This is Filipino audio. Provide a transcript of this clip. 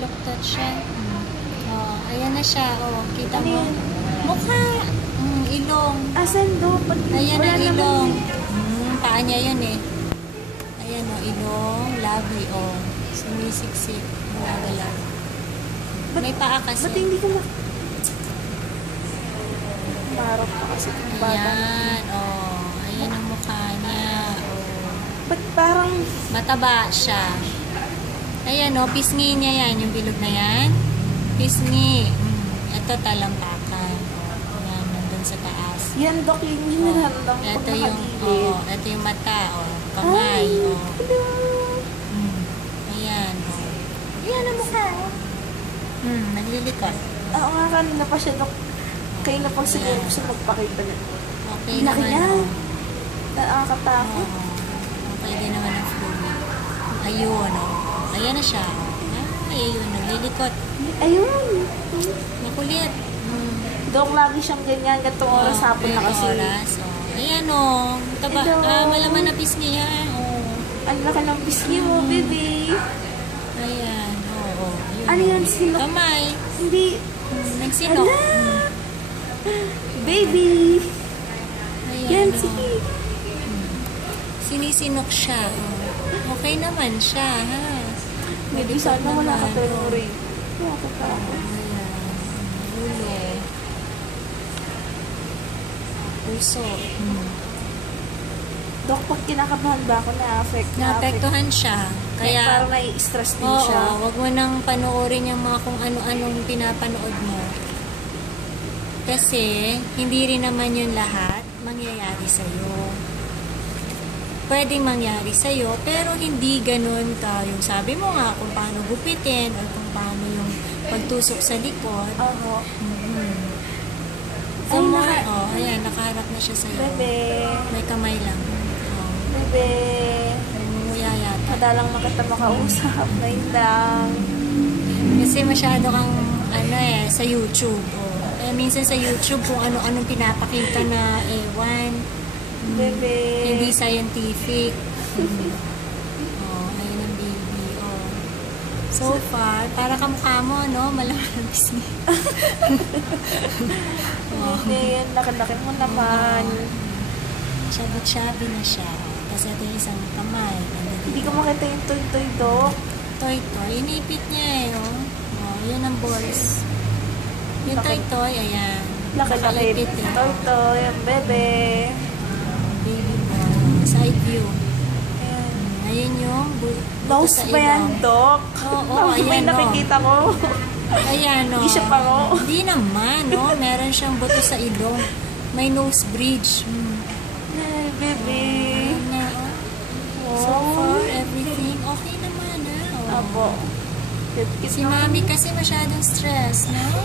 Baluktot siya. Oh, ayan na siya. Oh, kita Ano mo? yan? Mukha. Ilong. Asan do? Ayan Wala ang naman ilong. eh. Paa niya yun eh. Ayan o, ilong, labi o. Sumisiksik. Gumagalaw. May paa kasi. Ba't hindi ko Marok pa kasi itong bata. Ayan, o. Ayan ang mukha niya. O. Ba't parang... Mataba siya. Ayan o, pisngi niya yan. Yung bilog na yan. Pisngi. Ito talampakan. O, ayan, nandun sa taas. Yan, Dok, yun yung nararamdam ko Ito yung, ito yung mata, o. Kamay, o. Ayan, o. Yan ang mukha. Naglilikot. Oo nga, kanina pa siya, Dok. Kayo na pang siguro gusto magpakita niya. Okay Laki naman, niya. o. Nakakatakot. Okay din naman ang fluid. Ayun, o. Ayan na siya, o. Ayun, naglilikot. Ayun. Makulit. Dok, lagi siyang ganyan. Gatong oras hapon na kasi. Oras, o. Ayan, o. Taba, Hello. malaman na pisngi yan, o. Ang laki ng pisngi mo, baby. Ayan, oo. Ano yan, sinok? Kamay. Hindi. Nagsinok. Ala! Baby! Ayan, Yan, o. sige. Sinisinok siya. O. Okay naman siya, ha? Maybe sana wala ka pero rin. Nakakatakot. Ayan. Ulo. Puso. Dok, pag kinakabahan ba ako, Naapektuhan siya. Kaya Kaya, parang nai-stress din oo, siya. wag mo nang panoorin yung mga kung ano-anong pinapanood mo. Kasi, hindi rin naman yun lahat mangyayari sa'yo. Pwedeng mangyari sa'yo, pero hindi ganun ka. Yung sabi mo nga, kung paano gupitin, o kung paano yung pagtusok sa likod. Oo. So, Ay, ayan, nakaharap na siya sa'yo. Bebe. May kamay lang. Bebe. Nangunguya yata. Madalang makita makausap. Ngayon lang. Kasi masyado kang, sa YouTube. Minsan sa YouTube, kung ano-anong pinapakita na ewan. Bebe. Hindi scientific. Ayun ang baby. So far, para kamukha mo, no? Malaman ang pisngi. Bebe, yan. Laki-laki mo naman. Shabit-shabi na siya. Tapos ito yung isang kamay. Hindi ko makita yung toy-toy, Dok. Toy-toy. Inipit niya eh, yun ang balls. Yung toy-toy, ayan. Laki-laki. Nakaipit eh. Toy-toy. Ang bebe. Baby boy. Side view. Ayan. Ayun yung Mouse ba yan, Dok? Oo, Mouse ba ayan, yung nakikita ko? Ayan, Hindi siya pango. Hindi naman, Meron siyang buto sa ilong. May nose bridge. Ay, bebe. So far, everything okay naman, Apo. Si Mami kasi masyadong stress, no?